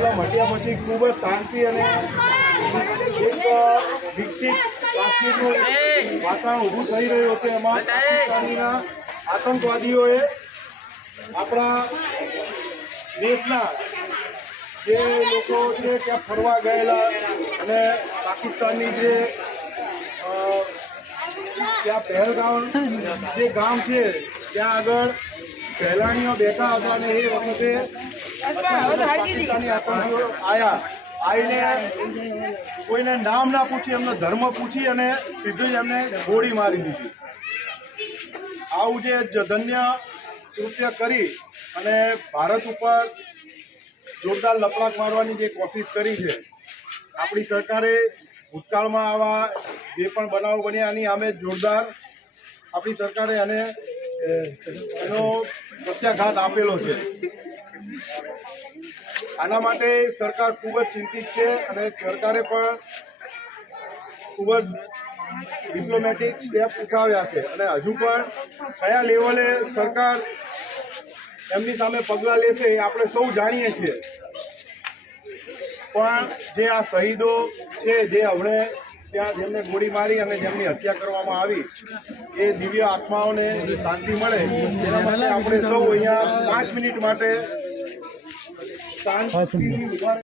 કલમ હટ્યા પછી ખૂબ જ શાંતિ અને એક વિકસિત કાશ્મીરનું વાતાવરણ ઊભું થઈ રહ્યું હતું. એમાં પાકિસ્તાનીના આતંકવાદીઓએ આપણા દેશના જે લોકો છે ત્યાં ફરવા ગયેલા અને પાકિસ્તાનની જે ત્યાં પહેલગામ જે ગામ છે ત્યાં આગળ સહેલાણીઓ બેઠા હતા અને એ વખતે પાકિસ્તાની આતંકીઓ આવીને કોઈને નામ ના પૂછી એમનો ધર્મ પૂછી અને સીધું જ એમને ગોળી મારી દીધી. આવું જે જધન્ય કૃત્ય કરી અને ભારત ઉપર જોરદાર લપડાક મારવાની જે કોશિશ કરી છે, આપણી સરકારે ભૂતકાળમાં આવા જે પણ બનાવો બન્યા એની સામે જોરદાર આપણી સરકારે એનો પ્રત્યાઘાત આપેલો છે. આના માટે સરકાર ખૂબ જ ચિંતિત છે અને સરકારે પણ ખૂબ જ ડિપ્લોમેટિક સ્ટેપ ઉઠાવ્યા છે અને હજુ પણ કયા લેવલે સરકાર એમની સામે પગલાં લેશે એ આપણે સૌ જાણીએ છીએ. પણ જે આ શહીદો છે જે હમણે ત્યાં જેમને ગોળી મારી અને જેમની હત્યા કરવામાં આવી એ દિવ્ય આત્માઓને શાંતિ મળે એના માટે આપણે સૌ અહીંયા 5 મિનિટ માટે શાંતિથી ઉભા